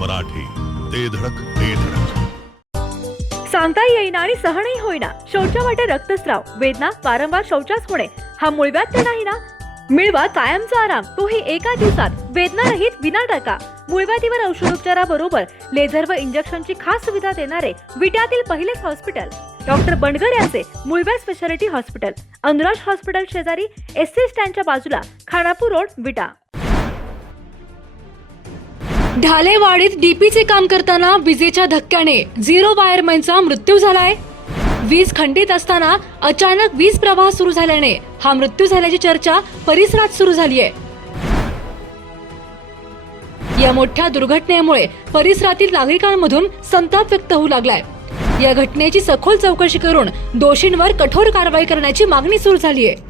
मराठी, ते धडक ते धडक. सांगता येईना आणि सहनही होईना शौचा वाटे रक्तस्राव, वेदना, वारंवार शौचास होणे हा मूळव्याध तर नाही ना? मिळवा कायमचा आराम, तोही एका दिवसात, वेदना रहित, विना टाका. मूळव्याधीवर औषधोपचाराबरोबर लेझर व इंजेक्शनची खास सुविधा देणारे विट्यातील पहिलेच हॉस्पिटल डॉक्टर बंडगर यांचे मूळव्याध स्पेशालिटी हॉस्पिटल, अनुराज हॉस्पिटल शेजारी, एसटी स्टँडच्या बाजूला, खानापूर रोड, विटा. ढालेवाडीत डीपीचे काम करताना विजेच्या धक्क्याने 0 वायरमॅनचा मृत्यू झालाय. वीज खंडित असताना अचानक वीज प्रवाह सुरू झाल्याने हा मृत्यू झाल्याची चर्चा परिसरात सुरू झाली आहे. या मोठ्या दुर्घटनेमुळे परिसरातील नागरिकांमधून संताप व्यक्त होऊ लागलाय. या घटनेची सखोल चौकशी करून दोषींवर कठोर कारवाई करण्याची मागणी सुरू झाली आहे.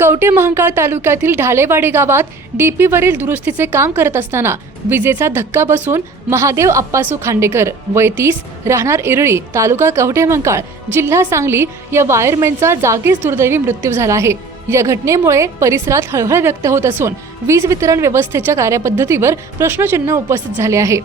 कवठेमहांकाळ तालुक्यातील ढालेवाडी गावात डीपीवरील दुरुस्तीचे काम करत असताना विजेचा धक्का बसून महादेव अप्पासू खांडेकर वय 30 राहणार इरळी तालुका कवठेमहांकाळ जिल्हा सांगली या वायरमॅनचा जागीच दुर्दैवी मृत्यू झाला आहे. या घटनेमुळे परिसरात हळहळ व्यक्त होत असून वीज वितरण व्यवस्थेच्या कार्यपद्धतीवर प्रश्नचिन्ह उपस्थित झाले आहे.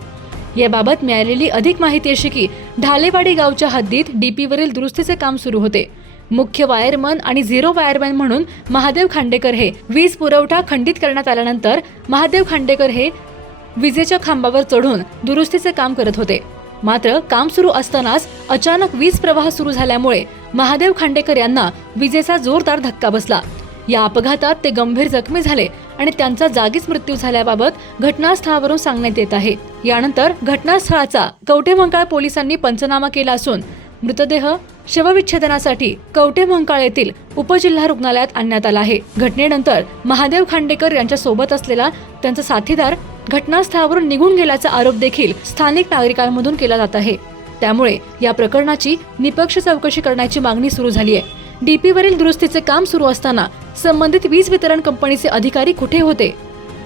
याबाबत मिळालेली अधिक माहिती अशी की ढालेवाडी गावच्या हद्दीत डीपीवरील दुरुस्तीचे काम सुरू होते. मुख्य वायरमन आणि 0 वायरमॅन म्हणून महादेव खांडेकर हे वीज पुरवठा खंडित करण्यात आल्यानंतर महादेव खांडेकर हे विजेच्या खांबावर चढून दुरुस्तीचे काम करत होते. मात्र काम सुरू असतानाच अचानक वीज प्रवाह सुरू झाल्यामुळे महादेव खांडेकर यांना विजेचा जोरदार धक्का बसला. या अपघातात ते गंभीर जखमी झाले आणि त्यांचा जागीच मृत्यू झाल्याबाबत घटनास्थळावरून सांगण्यात येत आहे. यानंतर घटनास्थळाचा कवठेमहांकाळ पोलिसांनी पंचनामा केला असून मृतदेह शवविच्छेदनासाठी कवठेमहांकाळ येथील उपजिल्हा रुग्णालयात आणण्यात आला आहे. घटनेनंतर महादेव खांडेकर यांच्या सोबत असलेला त्यांचा साथीदार घटनास्थळावरून निघून गेल्याचा आरोप देखील स्थानिक नागरिकांमधून केला जात आहे. त्यामुळे या प्रकरणाची निपक्ष चौकशी करण्याची मागणी सुरू झाली आहे. डीपीवरील दुरुस्तीचे काम सुरू असताना संबंधित वीज वितरण कंपनीचे अधिकारी कुठे होते?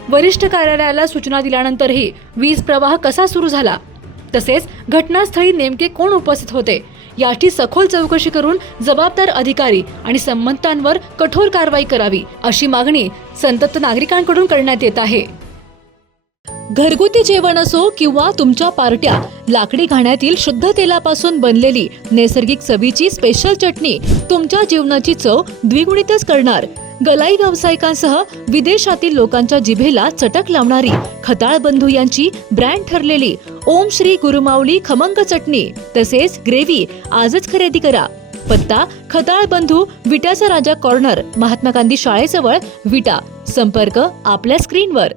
वरिष्ठ कार्यालयाला सूचना दिल्यानंतरही वीज प्रवाह कसा सुरू झाला? तसेच घटनास्थळी नेमके कोण उपस्थित होते याची सखोल चौकशी करून जबाबदार अधिकारी आणि संबंधितांवर कठोर कारवाई करावी अशी मागणी संतप्त नागरिकांकडून करण्यात येत आहे. घरगुती जेवण असो किंवा तुमच्या पार्ट्या, लाकडी घाण्यातील शुद्ध तेलापासून बनलेली नैसर्गिक चवीची स्पेशल चटणी तुमच्या जीवनाची चव द्विगुणितच करणार. गलाई व्यावसायिकांसह विदेशातील लोकांच्या जिभेला चटक लावणारी खताळ बंधू यांची ब्रँड ठरलेली ओम श्री गुरुमाऊली खमंग चटणी तसेच ग्रेव्ही आजच खरेदी करा. पत्ता खताळ बंधू, विट्याचा राजा कॉर्नर, महात्मा गांधी शाळेजवळ, विटा. संपर्क आपल्या स्क्रीनवर.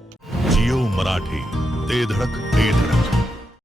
जिओ मराठी, ते धडक ते धडक.